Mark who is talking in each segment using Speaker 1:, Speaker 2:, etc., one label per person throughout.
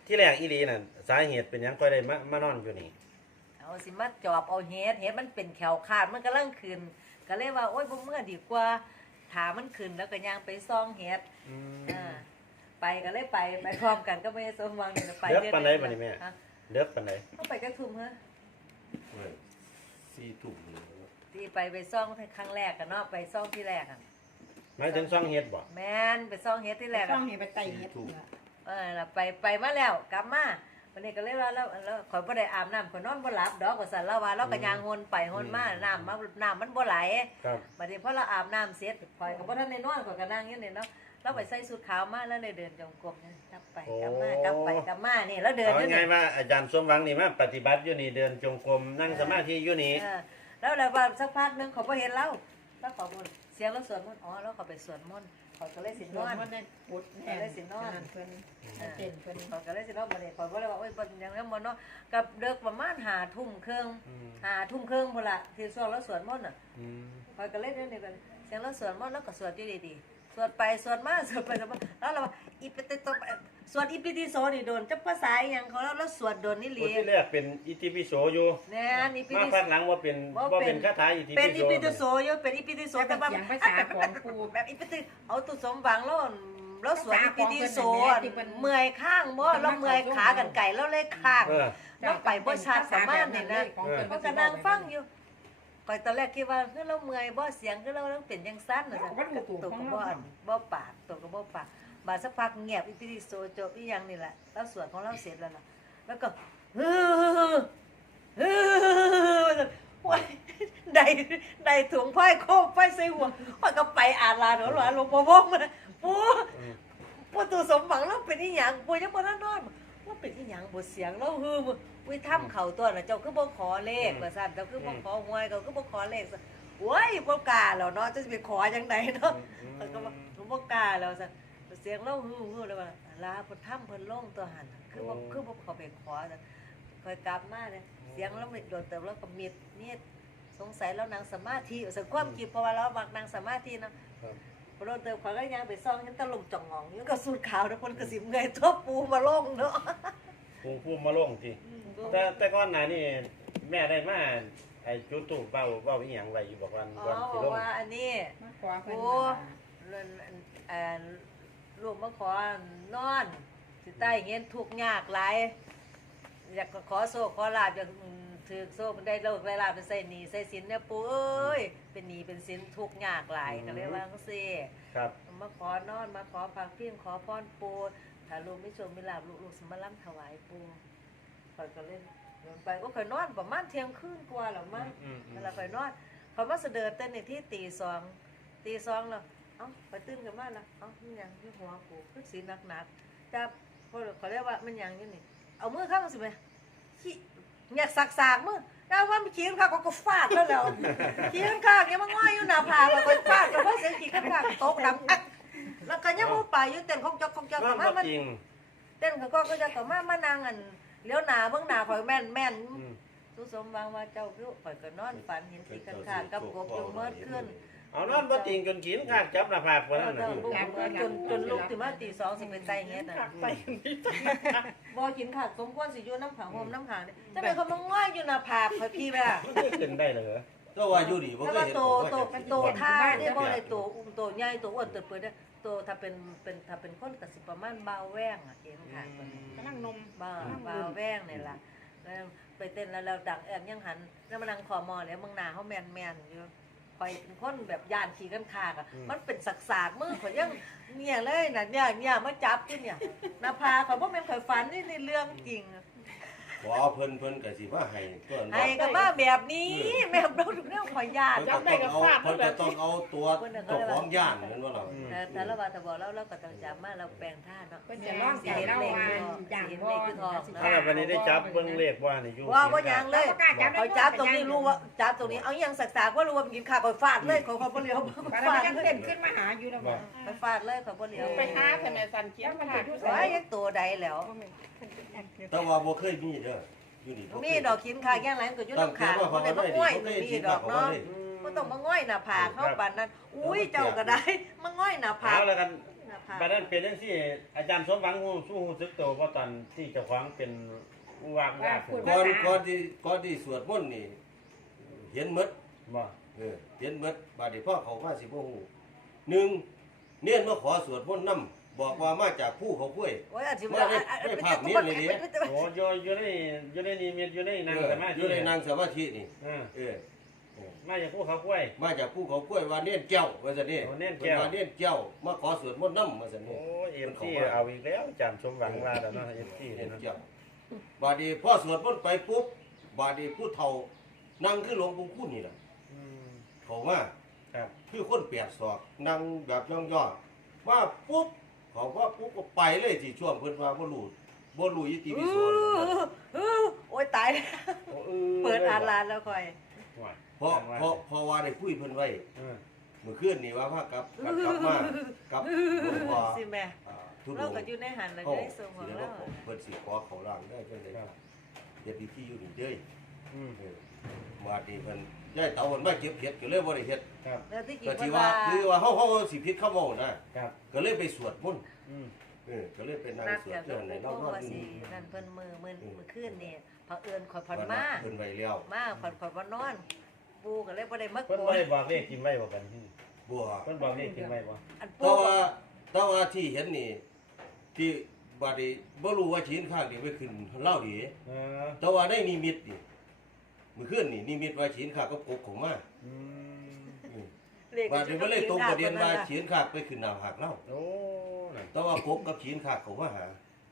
Speaker 1: ที่แรกอีหลีน่ะสาเหตุเป็นหยังก็ได้มานอนอยู่นี่
Speaker 2: เอาสิมาจอบเอาเฮ็ดมันเป็นแขวขาดมันกำลังขึ้นก็เลยว่าโอ๊ยบ่เมื่อดีกว่าถามันขึ้นแล้วก็ย่างไปซ่องเฮ็ดไปก็เลยไปพร้อมกันก็ไม่สมหวังนี่ไป
Speaker 1: เลิกปานใดบัดนี้แม่เลิกปานใด
Speaker 2: ต้องไปกระทุ่มเหรอ
Speaker 3: 4 ทุ่ม
Speaker 2: ที่ไปซ่องครั้งแรกกันเนาะไปซ่องที่แรกอ่ะ
Speaker 1: หมายถึงซ่องเฮ็ดบ่
Speaker 2: แม่นไปซ่องเฮ็ดที่แรก
Speaker 4: ซ่องเฮ็ดไปไต่เฮ็ด
Speaker 2: ล่ะไปมาแล้วกลับมาวันนี้ก็เลยว่าแล้วข่อยบ่ได้อาบน้ำข่อยนอนบ่หลับดอกว่าซั่นแล้วว่าเราก็ย่างหนไปหนมาน้ำมันบ่ไหลบัดนี้พอเราอาบน้ำเสร็จข่อยก็บ่ทันได้นอนข่อยก็นั่งอยู่นี่เนาะเราไปใส่ชุดขาวมาแล้วเลยเดินจงกรมนี่กลับไปกลับมานี่แล้วเดินอยู่นี่
Speaker 1: ไงว่าอาจารย์สมหวังนี่มาปฏิบัติอยู่นี่เดินจงกรมนั่งสมาธิอยู่นี่
Speaker 2: แล้วว่าสักพักนึงเขาบ่เห็นเราแล้วเขาบ่เสียงเราสวดมนต์แล้วเขาไปสวดมนต์เขาก็เลยสินอน
Speaker 4: พุทธแน่
Speaker 2: เลยสินอน
Speaker 4: เพิ่นเต้นเพิ่น
Speaker 2: เขาก็เลยสินอนบ่ได้ข่อยบ่ได้ว่าโอ๊ยบ่ยังแล้วบ่เนาะกับเด็กประมาณ5 ทุ่มครึ่งพุ่นล่ะที่ช่วงเราสวดมนต์น่ะข่อยก็เลยเดินนี่กันเสียงเราสวดมนต์แล้วก็สวดอยู่ดีๆสวดไปสวดมาแล้วเราอีปติโตสวดอีปิติโสนี่โดนจักภาษาอีหยังเขาแล้วสวดโดนนี่ลี
Speaker 1: ที่แรกเป็นอิติปิโสอยู่
Speaker 2: แน่อีปิ
Speaker 1: ติมาพักหลังว่าเป็นคาถาอิติปิโส
Speaker 2: เป็นอีปิติโสอยู่เป็นอีปิติโส
Speaker 4: แต่ว่าภาษาของปู่
Speaker 2: แบบอีปิติเอาตุสมหวังแล้วสวดอีปิติโสเมื่อยข้างบ่แล้วเมื่อยขากันไก่แล้วเลยข้างแล้วไปบ่ชัดประมาณนี่นะเพราะก็นั่งฟังอยู่ก่อยตอนแรกคิดว่าคือเราเมื่อยบ่เสียงคือเราเป็นจังซั่นน่ะตัวก็บ่ปากตัวก็บ่ปากบาดสักพักเงียบอีปิติโสจบอีหยังนี่แหละแล้วสวดของเราเสร็จแล้วล่ะแล้วก็ได้ถุงไฟโคบไฟใส่หัวมันก็ไปอ่านลาหลวงพ่อวงมาปู่ตัวสมหวังเราเป็นอีหยังปู่ยังบ่ทันนอนว่าเป็นอีหยังบ่เสียงเราอุ้ยทำเข้าตัวน่ะเจ้าคือบ่ขอเลขว่าซั่นเจ้าคือบ่ขอหวยเจ้าคือบ่ขอเลขโอ้ยบ่กล้าแล้วเนาะจะสิไปขอจังไดเนาะมันก็บ่กล้าแล้วซั่นเสียงเราแล้วว่าลาเพิ่นทำเพิ่นลงตัวหั่นคือบ่เข้าไปขอซั่นค่อยกลับมาเนี่ยเสียงเราโดนเติมแล้วก็มีดสงสัยเรานั่งสมาธิสังความคิดเพราะว่าเรามักนั่งสมาธินะพอโดนเติมเขาก็ยังไปซ่องยันตะลุมจ่องงองยังก็สูดขาวทุกคนก็สิเงยทบปูมาลงเนาะ
Speaker 1: ปูมาลงทีแต่ก่อนหน้านี่แม่ได้มาไอ้จุดตู้เบาอีหยังไว้อยู่บอกวันสิลง
Speaker 2: ว่าอันนี้ปูลูกมาขอนอนสิใต้เงี้ยทุกข์ยากหลายอยากขอโซ่ขอลาบอยากถือโซ่ได้โลกได้ลาบไปใส่หนีใส่สินเนี่ยปูเอ้ยเป็นหนีเป็นสินทุกข์ยากหลายก็เลยว่าจังซี่
Speaker 1: ครับ
Speaker 2: มาขอนอนมาขอฟังเพียงขอพรปูถ้าลูกไม่ชมไม่ลาบลูกสมรำถวายปูข่อยก็เล่นเดินไปก็ข่อยนอนประมาณเที่ยงคืนกว่าแล้วมั้งแล้วข่อยนอนข่อยมาเสด็จเต้นในที่ตีสองแล้วไปตื่นกันมาแล้วมันยังที่หัวกูคือสีหนักๆจับเขาเรียกว่ามันยังอยู่นี่เอามือข้างสิไหมขี้อยากสากมือแล้วว่ามันขี้ข้างก็ฟาดแล้วขี้ข้างเนี่ยมันง่อยอยู่หน้าผากก็ฟาดแล้วว่าเสียงขี้ข้างตกดังแล้วก็ยังมูไปอยู่เต้นของจอกมามันเต้นก็จะต่อมานั่งอันเลี้ยวหน้าเบื้องหน้าข่อยแม่นสุสมหวังว่าเจ้าคือข่อยก็นอนฝันเห็นขี้ข้างกับกบอยู่เมื่อคืน
Speaker 1: เอานอนบ่จริงจนขีนข้างจับหน้าผากว่านั่นน่ะ
Speaker 2: จนลูกถึงมาตี2สิเป็นไตเฮ็ดน่ะบ่กินข้าวสมควรสิอยู่น้ำผางห่มน้ำผางนี่จังได๋เขามาง่อยอยู่หน้าผากข่อยพี่แม่
Speaker 1: ขึ้นได้เหรอ
Speaker 3: ก็ว่าอยู่นี่บ่เคยเห็น
Speaker 2: โตท่าเนี่ยบ่ได้โตใหญ่โตอ้วนเปิดโตถ้าเป็นคนก็สิประมาณบ่าวแว้งอ่ะเห็นค่ะ
Speaker 4: กำลังนม
Speaker 2: บ่าวแว้งนี่ล่ะไปเต้นแล้วดังแอบยังหันแล้วมานั่งขอมอแล้วมึงหน้าเฮาแม่นอยู่ข่อยเป็นคนแบบย่านขี้กันคากอ่ะมันเป็นสากมือข่อยยังเนี่ยเลยน่ะเนี่ยมาจับกินเนี่ยหน้าผากข่อยบ่แม่นข่อยฝันนี่เรื่องจริง
Speaker 3: บ่เพิ่นก็สิว่าให้ตัวนั้น
Speaker 2: ให้ก็มาแบบนี้แม่เราถึงแนวข่อยย่าน
Speaker 3: จับได้ก็ฟาดเพิ่นก็ต้องเอาตัวเจ้าของย่านนั่นว่าเรา
Speaker 2: แต่ละว่าถ้าบอกเราก็ต้องจับมาเราแปลงท่าเนาะ
Speaker 4: เพิ่นจะร้องใจเราว่าอย่างบ่
Speaker 1: ถ้าวันนี้ได้จับเบิ่งเลขว่านี่อยู่
Speaker 2: ว่ายังเลยเขาจับตรงนี้รู้ว่าจับตรงนี้เอายังสักว่ารู้ว่ากินข้าวข่อยฟาดเลยข่อยบ่เลี้ยว
Speaker 4: ฟาดเต้นขึ้นมาหาอยู่แล้วบ่
Speaker 2: ข่อยฟาดเลยข่อยบ่เลี้ยว
Speaker 4: ไปหาแม่สันเขียนมันจะ
Speaker 2: ว่ายังตัวใดแล้ว
Speaker 3: แต่ว่าบ่เคยมีเด้ออยู่นี่
Speaker 2: มีดอกขินคาแย่งไรก็อยู่น้ำขาคนได้มาง่อยมีดอกเนาะก็ต้องมาง่อยหน้าผากเข้าปานนั้นอุ้ยเจ้าก็ได้มาง่อยหน้าผาก
Speaker 1: แล้วกัน
Speaker 2: ค่ะ
Speaker 1: บัดนั้นเป็นจังซี่อาจารย์สมหวังสู้รู้สึกตัวบ่ตอนที่เจ้าของเป็นวางยากขึ้น
Speaker 3: ก่อนที่สวดมนต์นี่เห็นหมด
Speaker 1: บ่
Speaker 3: เห็นหมดบาดนี้พ่อเขาว่าสิบ่ฮู้หนึ่งเนียนมาขอสวดมนต์นำบอกว่ามาจากผู้เขาป่วย
Speaker 2: โอ้ยอาจสิ
Speaker 3: มาได้ภาพนี้เลยดิ
Speaker 1: โอ้อยู่ในนิมิตอยู่ในนั่งสมาธิ
Speaker 3: อยู่ในนางสมาธินี่
Speaker 1: เออมาจากภูเขากล้วย
Speaker 3: มาจากผู้เขาป่วยว่าเนียนแก้วว่าซั่นนี่
Speaker 1: โอ้เนียนแก้ว
Speaker 3: ว่าเนียนแก้วมาขอสวดมนต์นำว่าซั่น
Speaker 1: โอ้
Speaker 3: นี่
Speaker 1: เอ็มที่เอาอีกแล้วอาจารย์สมหวังว่าแล้วเนาะเอ็มที่
Speaker 3: เนียน
Speaker 1: เนาะ
Speaker 3: แก้วบาดนี้พ่อสวดมนต์ไปปุ๊บบาดนี้ผู้เฒ่านั่งคือหลวงปู่คุณนี่ล่ะ
Speaker 1: อืม
Speaker 3: เขามา
Speaker 1: ครับ
Speaker 3: คือคนเปียกศอกนั่งแบบย่องๆมาปุ๊บเขาว่าปุ๊บก็ไปเลยที่ช่วงเพิ่นว่าบ่รู้อิติปิโส
Speaker 2: โอ้ยตายแล้ว
Speaker 1: โอ้
Speaker 2: เปิดอ่านลานแล้วค่อย
Speaker 1: ว่า
Speaker 3: เพราะว่าได้คุยเพิ่นไว้
Speaker 1: เออ
Speaker 3: เมื่อคืนนี่ว่าพากลับมากับหลวงพ่อ
Speaker 2: สิแม่
Speaker 3: ทุด
Speaker 2: เรา
Speaker 3: ง
Speaker 2: ก็อยู่ในหันแล้ว
Speaker 3: เขา
Speaker 2: ได้ส่งของ
Speaker 3: เดี๋ยว
Speaker 2: เรา
Speaker 3: เพิ่นสิขอเขาร่างได้จังได๋เฮ็ดพิธีอยู่นี่เด้ย
Speaker 1: อืม
Speaker 3: มาดีเพิ่นย้ายเตาเพิ่นมาเก็บเห็ดก็เลยบ่ได้เฮ็ด
Speaker 1: ครับ
Speaker 2: แล้วที่จริ
Speaker 3: ก็
Speaker 2: ง
Speaker 3: ที่
Speaker 2: เพิ่น
Speaker 3: ว่า
Speaker 2: ว่า
Speaker 3: คือว่าเฮาสิผิดคำเว้านะครับ ก็เลยไปสวดมนต์
Speaker 1: อืม
Speaker 3: ก็เลยไปนั่ง
Speaker 2: นัด
Speaker 3: สวด
Speaker 2: กับ
Speaker 3: เพื่อนใน
Speaker 2: หล
Speaker 3: น
Speaker 2: ว
Speaker 3: อง น
Speaker 2: ปู่
Speaker 3: นอน
Speaker 2: ว่า
Speaker 3: อยู่
Speaker 2: สิ
Speaker 3: นี่
Speaker 2: นั่นเพิ่นมื้อคืนนี่เผอิญข่อยผ่อน
Speaker 3: วัน
Speaker 2: มา
Speaker 3: นั้นเพิ่นไว้แล้ว
Speaker 2: มาผ่อนบ่นอนปู่ก็เลยบ่ได้มา
Speaker 1: เพิ่น
Speaker 2: โก
Speaker 1: บ่
Speaker 2: น
Speaker 1: ได้บอกเลขกินไว้บ่กันที่
Speaker 3: บัว
Speaker 1: เพิ่นบอกเลขกินไว้บ่
Speaker 2: อัน
Speaker 3: แต่
Speaker 2: ปู่
Speaker 3: ว่าที่เห็นนี่ที่บาดนี้บ่รู้ว่าชีนข้างนี่ไปขึ้นเล่าดี
Speaker 1: เออ
Speaker 3: แต่ว่าได้นิมิตนี่มื้อคืนนี่นิมิตว่าชีนข้างก็กกของมา
Speaker 1: อืม
Speaker 2: เลข
Speaker 3: บาดนี้บ่เลยตรงประเด็นว่าชีนข้างไปขึ้นหน้าหักเล่า
Speaker 1: โอ้นั่น
Speaker 3: แต่ว่ากกกับชีนข้างเขามาหาก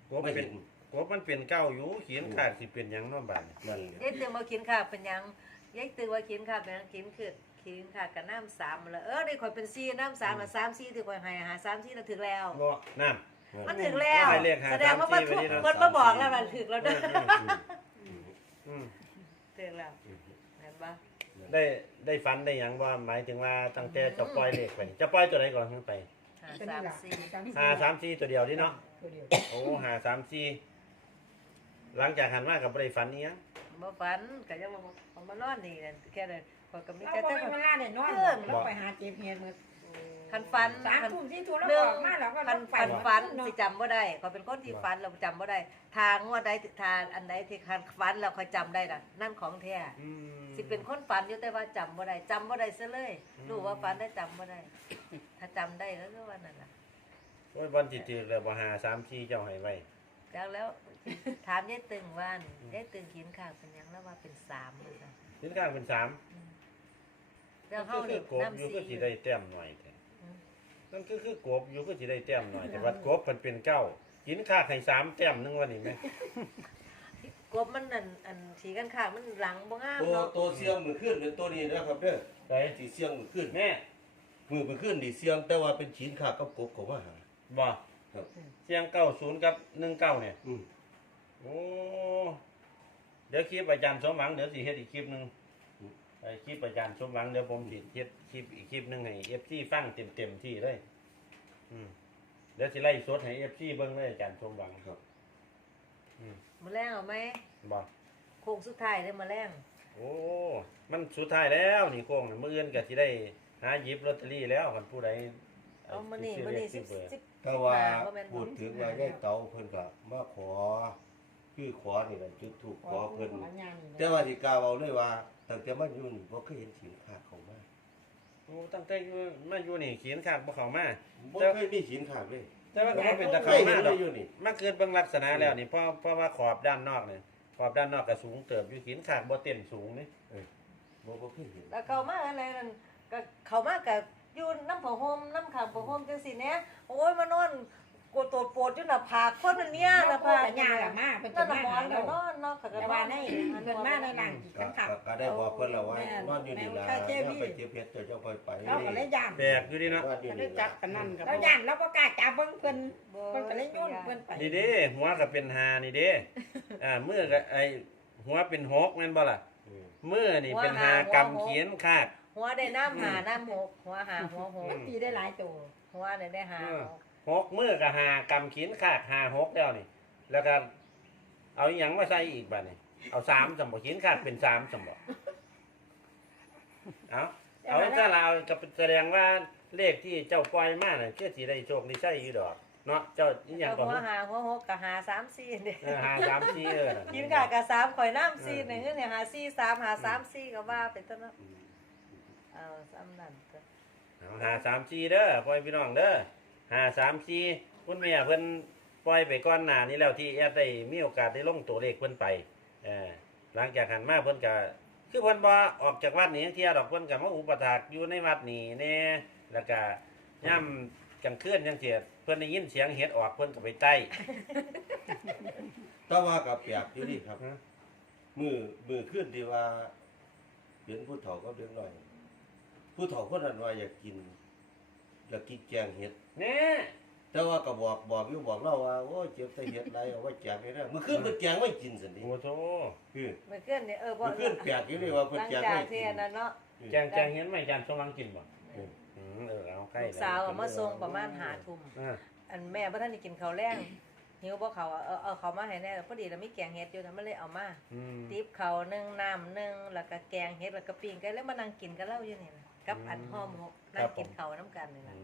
Speaker 1: บ
Speaker 3: ไม่
Speaker 1: เป็
Speaker 3: เห็
Speaker 1: น
Speaker 3: น
Speaker 1: กบมันเป็นเก้าอยู่เขียนขาดสิเป็นหยังเนาะบาดนี้
Speaker 3: นั่น
Speaker 2: ยายตึงมากินข้าวเป็นหยังยายตึงว่ากินข้าวเป็นหยังกินคือกินข้าวกับน้ำ3แล้วนี่ข่อยเป็น4น้ำ3ละ3 4ที่ข่อยให้หา3 4แล้วถึงแล้ว
Speaker 1: บ่นั่น
Speaker 2: มันถึงแล้ว
Speaker 1: ได้เลขหา
Speaker 2: แสดงว่า
Speaker 1: 3 4
Speaker 2: เพิ่น
Speaker 1: ไว้นี่เนาะ
Speaker 2: เพิ่นมาบอกแล้วมันถึงแล้วเด้อ
Speaker 1: อืม
Speaker 2: ถึงแล้วเห็นปะ
Speaker 1: ได้ฝันได้หยังว่าหมายถึงว่าตั้งแต่จะปล่อยเลขไปนี่จะปล่อยตัวไหนก่อนขึ้นไป
Speaker 2: หา3 4
Speaker 1: 534ตัวเดียวนี่เนาะ
Speaker 4: ตัวเดียว
Speaker 1: โอ้534หลังจากหันมากับบ่ได้ฝันอีหยัง
Speaker 2: บ่ฝันก็ยังมานอนนี่นั่นแค่นั้นข่อยก็มี
Speaker 4: เรา
Speaker 2: แต่
Speaker 4: บ่
Speaker 2: แต่
Speaker 4: มีเวลาได้นอนเราไปหาเก็บเห็ดมื้อ
Speaker 2: คันฝัน
Speaker 4: 3 ทุ่ม4ทุ่มแล้ว
Speaker 2: เรื่
Speaker 4: อ
Speaker 2: อง
Speaker 4: อกมาแล้วก็
Speaker 2: คันฝันสิจำบ่ได้ข่อยเป็นคนที่ฝันเราจำบ่ได้ทางว่าใดทางอันใดที่คันฝันแล้วค่อยจำได้น่ะนั่นของแท้
Speaker 1: อืม
Speaker 2: สิเป็นคนฝันอยู่แต่ว่าจำบ่ได้จำบ่ได้ซะเลยรู้ว่าฝันได้จำบ่ได้ ถ้าจำได้ก็คือว่านั่นล่ะ
Speaker 1: โอ้ยวันที่ถือแล้วบ่534เจ้าให้ไว้
Speaker 2: จากแล้วถามยายตึงว่านยายตึงขีนข้างเป็นหยังแล้วว่าเป็น3เลยค่ะ
Speaker 1: สินค้าเป็น3
Speaker 2: เรื่องเฮา
Speaker 1: คื
Speaker 2: นี่
Speaker 1: อกบอยู่ก็สิได้แต้มหน่อยแท้ นั่นคือกบอยู่ก็สิได้แต้มหน่อยแต่ว่ากบมันเป็นเก้ากินค่าให้3แต้มนึงวันนี้ไหม
Speaker 2: กบมันนั่นอันสีกันข้างมันหลังบ่งาม
Speaker 3: ตัว
Speaker 2: เนาะ
Speaker 3: ตัวเสียงมื้อคืนเป็นตัวนี้นะครับเด้อ
Speaker 1: ไป
Speaker 3: ที่เสียงมื้อคืน
Speaker 1: แม่
Speaker 3: มื้อคืนนี่เสียงแต่ว่าเป็นชีนข้างกับกกเขามาหา
Speaker 1: บ่
Speaker 3: ครับ
Speaker 1: เสียง90กับ19เนี่ย
Speaker 3: อืม
Speaker 1: โอ้เดี๋ยวคลิปอาจารย์สมหวังเดี๋ยวสิเฮ็ดอีกคลิปหนึงไอ้คลิปอาจารย์สมหวังเดี๋ยวผมสิเฮ็ดคลิปอีกคลิปหนึงให้ FC ฟังเต็มที่เลยเดี๋ยวสิไล่สดให้ FC เบิ่งเลยอาจารย์สมหวัง
Speaker 3: ครับ
Speaker 2: มื้อแรงเอาไหม
Speaker 1: บ่
Speaker 2: โค้งสุดท้ายเลยมื้อแรง
Speaker 1: โอ้มันสุดท้ายแล้วนี่โค้งน่ะมื้ออื่นก็สิได้หาหยิบลอตเตอรี่แล้วคันผู้ใด
Speaker 2: เอามื้อนี้มื้อนี้10
Speaker 3: แต่ว่า
Speaker 2: บ่แม่น
Speaker 3: พูดถึงว่าแยกเตาเพิ่นก็มาขอคือขอนี่แหละจุดถูกขอเพิ่นแต่ว่าสิกล่าวเอาเลยว่าตั้งแต่มาอยู่นี่บ่เคยเห็นสินค้าเขามา
Speaker 1: โอ้ตั้งแต่อยู่มาอยู่นี่เขียนขากบ่เข้ามา
Speaker 3: บ่เคยมีสินค้าเลย
Speaker 1: แต่ว่าก็บ่เป็นตะ
Speaker 3: เค
Speaker 1: เข้าย
Speaker 3: เห็
Speaker 1: มาน ด
Speaker 3: เล
Speaker 1: อก
Speaker 3: ยอยู่นี่
Speaker 1: มาเกิดเบิ่งลักษณะแล้วนี่เพราะว่าขอบด้านนอกนี่ขอบด้านนอกก็สูงเติบอยู่เขียนขากบ่เต้นสูงนี่
Speaker 3: บ่เคยเห็น
Speaker 2: แล้วเข้ามาอะไรนั่นก็เข้ามาก็อยู่น้ำผ้าห่มน้ำข้างผ้าห่มจังซี่แหน่โอ้ยมานอนกดตัวปวดอยู่หน้าผากคนมันเนี่ยหน้าผาก
Speaker 4: ญาละมาเป็น
Speaker 2: นั่
Speaker 4: ตัวน
Speaker 2: น่ะ
Speaker 4: มา
Speaker 2: หมอนก็นอนเนาะก็
Speaker 4: แต่ว่าในเพิ่นมาในหลังกินข้าว
Speaker 3: ก็ได้บอกเพิ่นแล้วว่านอนอยู่นี่ล่ะอย่าไปเจ็บเฮ็ดเจ้าค่อยไป
Speaker 4: เราก็เลยย่าน
Speaker 1: แปลกอยู่ดีเนาะ
Speaker 3: นอนอยู่
Speaker 4: ก็เล
Speaker 3: นี่
Speaker 4: ยจับกันนั่นเราย่านเราก็กล้าจับเบิ่งเพิ่นเพิ่นก็เลยโยนเพิ่นไป
Speaker 1: นี่เด้หัวก็เป็นหานี่เด้มือก็ไอ้หัวเป็นหกแม่นบ่ล่ะมือนี่เป็นหากำเขียนขาก
Speaker 2: หัวได้น้ำหาน้ำหกหัวหาหัวหก
Speaker 4: ตีได้หลายตัว
Speaker 2: หัวได้หาหก
Speaker 1: หกมือก็หากำเขียนขากหาหกแล้วนี่ แล้วก็เอาอีหยังมาใส่อีกบัดนี่เอา3สมบ่เขียนขากเป็น3สมบ่เอาซะล่ะเอาก็แสดงว่าเลขที่เจ้าปล่อยมาน่ะคือสิได้โชคได้ใช่อยู่ดอกเนาะเจ้าอีหยังก็
Speaker 2: หัวหาหัวหกกับหา3-4เนี่ย
Speaker 1: หา3 4น่ะ
Speaker 2: กินกะกับ3ข่อยน้ำ4เนี่ยเนี่ยหา4-3หา3-4ก็ว่าเป็นต้นเนาะเอาซ้ำนั่นก็
Speaker 1: เอาหา3 4เด้อพ่อพี่น้องเด้อหา3 4คุณแม่เพิ่นปล่อยไปก่อนหน้านี้แล้วที่แอดได้มีโอกาสได้ลงตัวเลขเพิ่นไปหลังจากหันมาเพิ่นก็คือเพิ่นบ่ออกจากวัดนี้เที่ยดอกเพิ่นก็มาอุปถากอยู่ในวัดนี้แน่แล้วก็ย่ำกลางคืนจังซี่เพิ่นได้ยินเสียงเห็ดออกเพิ่นก็ไปใต้
Speaker 3: แต่ว่าก็แปลกอยู่นี่ครับ
Speaker 1: ฮะ
Speaker 3: มือขึ้นที่ว่าเห็นผู้เฒ่าก็เด็กน้อย ผู้เฒ่าคนนั้นว่าอยากกินแกงเห็ด
Speaker 1: แน่
Speaker 3: แต่ว่าก็บอกอยู่บอกเราว่าโอ้ยเจ็บแต่เห็ดไรเอาไว้แจกให้ได้มื้อคืนเพิ่นแจงไม่กินซั่นดิ
Speaker 1: โอ้โธ่
Speaker 3: คือ
Speaker 2: เมื่อคืนเนี่ยบ่
Speaker 3: มื้อคืนแปลกอยู่นี่ว่าเพิ่น
Speaker 2: หลัง
Speaker 3: แจง
Speaker 2: จาก
Speaker 3: ไม่
Speaker 2: ที่
Speaker 3: กิน
Speaker 2: อันนั้นเนาะ
Speaker 1: แจงเห็นไหมจานสมหวังกินบ่เอาใกล้
Speaker 2: ลูกสาวเอามาส่งประมาณ5 ทุ่ม
Speaker 1: อ่า
Speaker 2: อันแม่บ่ทันได้กินข้าวแรงหิวบ่เขาวเอาเขาวมาให้แน่พอดีแล้วมีแกงเห็ดอยู่นะมันเลยเอามา
Speaker 1: อืม
Speaker 2: ติบข้าว1น้ำ1แล้วก็แกงเห็ดแล้วก็ปิ้งไก่แล้วมานั่งกินกันเล่าอยู่นี่นะกับอันหอมหมกนั่งกินข้าวน้ำกันนี่ล่ะ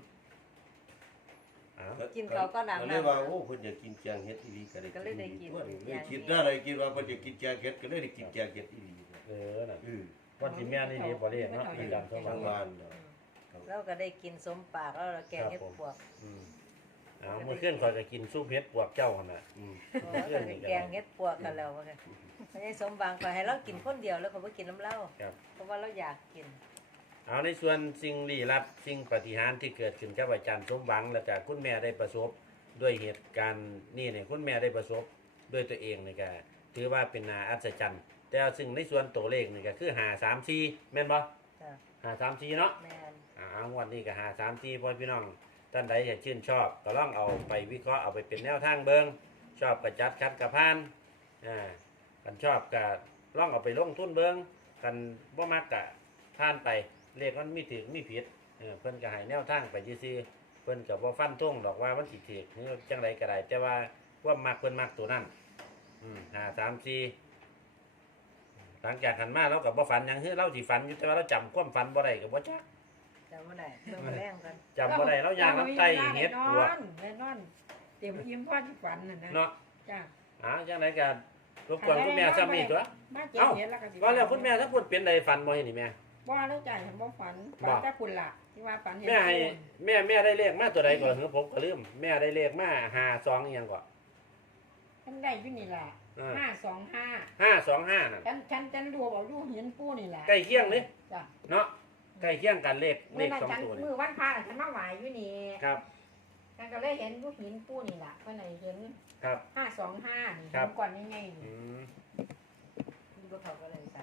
Speaker 1: เอา
Speaker 2: กินข้าวก็น้ำ
Speaker 3: ก็เลยว่าโอ้เพิ่นอยากกินแกงเห็ดอีหลีก็ได้
Speaker 2: ก็เลยได้กิน
Speaker 3: เลยคิดได้เลยคิดว่าเพิ่นอยากกินแกงเห็ดก็เลยได้กินแกงเห็ดอีหลี
Speaker 1: น่ะ
Speaker 3: อือ
Speaker 1: วันที่แม่นี่ดีบ่เรียกเนาะอาจารย์สมหวั
Speaker 3: ทั้
Speaker 1: ง
Speaker 3: งวันเนาะ
Speaker 2: แล้วก็ได้กินสมปากแล้วแกงเห็ดปวก
Speaker 1: อืมเอาเมื่อคืนข่อยก็กินซุปเห็ดปวกเจ้าหั่นน่ะ
Speaker 2: แล้วก็ได้แกงเห็ดปวกกันแล้วว่าซั่นไม่ใช่สมบางก็ให้เรากินคนเดียวแล้วก็บ่กินน้ำเหล้า
Speaker 1: ครับ
Speaker 2: เพราะว่าเราอยากกิน
Speaker 1: เอาในส่วนสิ่งลี้ลับสิ่งปาฏิหาริย์ที่เกิดขึ้นกับอาจารย์สมหวังแล้วก็คุณแม่ได้ประสบด้วยเหตุการณ์นี่เนี่ยคุณแม่ได้ประสบด้วยตัวเองนี่ก็ถือว่าเป็นนาอัศจรรย์แต่ซึ่งในส่วนตัวเลขนี่ก็คือ534แม่นบ่
Speaker 2: จ้ะ
Speaker 1: 534เนาะ
Speaker 2: แม่น
Speaker 1: งวดนี้ก็534พ่อพี่น้องท่านใดอยากชื่นชอบก็ลองเอาไปวิเคราะห์เอาไปเป็นแนวทางเบิ่งชอบก็จัดคัดก็ผ่านกันชอบก็ลองเอาไปลงทุนเบิ่งกันบ่มักก็ผ่านไปเลขมันมีถูกมีผิดเพิ่นก็ให้แนวทางไปซื่อๆเพิ่นก็บ่ฟันธงดอกว่ามันสิถูกหรือจังไดก็ได้แต่ว่าความมักเพิ่นมักตัวนั้น534หลังจากหันมาเราก็บ่ฝันหยังคือเราสิฝันอยู่แต่ว่าเราจำความฝันบ่ได้ก็บ่จัก
Speaker 2: จำบ่ได้เพิ่งมาแรงกัน
Speaker 1: จำบ่ได้เราย่างน้ำไตเฮ็ดปวก
Speaker 4: แน่นอนเตรียมยิ้มพ่อที่ฝันน่ะนะ
Speaker 1: เนาะ
Speaker 4: จ้ะ
Speaker 1: จังไดก็รบกวนคุณแม่ซ้ำนี่ตัว
Speaker 4: มาเจ็บเห็ดแล้วก็สิ
Speaker 1: ว่าแล้วคุณแม่ถ้าพูดเป็นใดฝันบ่เห็นนี่แม่
Speaker 4: บ่แล้วจ้ะฉันบ่ฝัน
Speaker 1: บ่
Speaker 4: ฝันแต่คุณล่ะที่ว่าฝันเห็น
Speaker 1: แม่ให้แม่ได้เลขมาตัวใดก่อนเหรอผมก็ลืมแม่ได้เลขมา52อีหยังก่อน
Speaker 4: ฉันได้อยู่นี่ล่ะ
Speaker 1: อ่า
Speaker 4: 525
Speaker 1: 525นั่น
Speaker 4: ฉันดูบอกดูเห็นปูนี่แหละ
Speaker 1: ใกล้เคียงเลย
Speaker 4: จ้ะ
Speaker 1: เนาะใกล้เคียงกันเลข
Speaker 4: เมื่อนั้น
Speaker 1: สอง
Speaker 4: ฉัน
Speaker 1: ตัว
Speaker 4: มื
Speaker 1: นี่
Speaker 4: อวันพระน่ะฉันมาไหวอยู่นี่
Speaker 1: ครับ
Speaker 4: ฉันก็เลยเห็นผู้หินปูนี่ล่ะเมื่อไหร่เห็น
Speaker 1: ครับ
Speaker 4: 525นี่
Speaker 1: ครั
Speaker 4: เห็
Speaker 1: บ
Speaker 4: นก่อนยังไงนี่
Speaker 1: อืม
Speaker 2: บ่เขาก็เลยใส่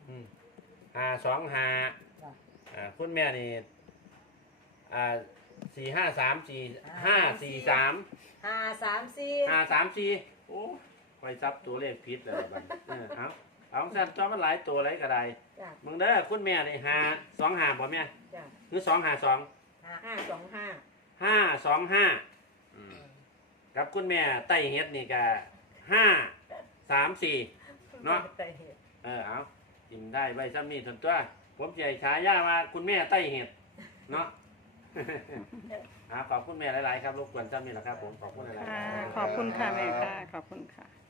Speaker 1: 525คุณแม่นี่4534543
Speaker 2: 534
Speaker 1: โอ้ไปซับตัวเลขผิดเลยบัดเอาสั่นจอมันหลายตัวหลายกระได
Speaker 2: จ้ะ
Speaker 1: มึงเด้อคุณแม่นี่525บ่แม่
Speaker 2: จ้ะ
Speaker 1: หรือ252
Speaker 4: 525
Speaker 1: 525กับคุณแม่ไต้เฮ็ดนี่ก็534เนาะ
Speaker 2: แต่เห็ด
Speaker 1: เอากินได้ใบซ้ำนี่ทันตัว ผมจะให้ฉายามาคุณแม่ไต้เฮ็ดเนาะ ขอบคุณแม่หลายๆครับรบกวนซ้ำนี่แหละครับผมขอบคุณหลายๆ
Speaker 5: ขอบคุณค่ะแม่ค่ะ ขอบคุณค่ะ